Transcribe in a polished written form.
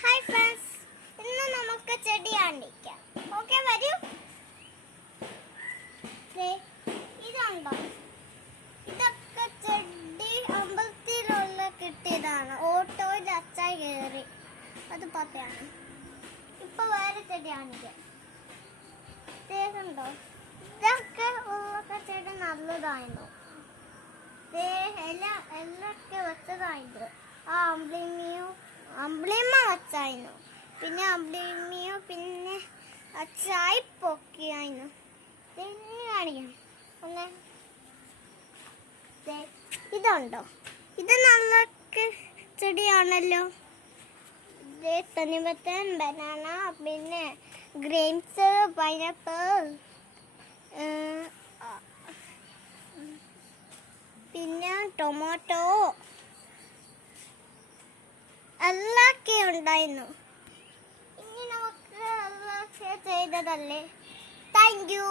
Hi friends, ഇന്ന് നമുക്ക് ചെടി കാണിക്കാം. ഓക്കെ, വരൂ. ഇതുണ്ടോ? ഇതൊക്കെ ചെടി അമ്പലത്തിലുള്ള കിട്ടിയതാണ്. ഓട്ടോയിൽ അച്ചായി കയറി അത് പത്തയാണ്. ഇപ്പൊ വേറെ ചെടി കാണിക്കാം. ണ്ടോ? ഇതൊക്കെ ഉള്ളൊക്കെ ചെടി നല്ലതായിരുന്നു. എല്ലൊക്കെ വെച്ചതായിരുന്നു. ആ അമ്പിളിയമ്മ വച്ചായിരുന്നു. പിന്നെ അമ്പിളിയമ്മയോ പിന്നെ അച്ചായി പൊക്കിയായിരുന്നു. കാണിക്കണം ഒന്ന്. ഇതുണ്ടോ? ഇത് നല്ല ചെടിയാണല്ലോ. തണ്ണിമത്തൻ, ബനാന, പിന്നെ ഗ്രേപ്സ്, പൈനാപ്പിൾ, പിന്നെ ടൊമാറ്റോ എല്ലൊക്കെ ഉണ്ടായിരുന്നു. ഇനി നമുക്ക് എല്ലാം ചെയ്തതല്ലേ. Thank you.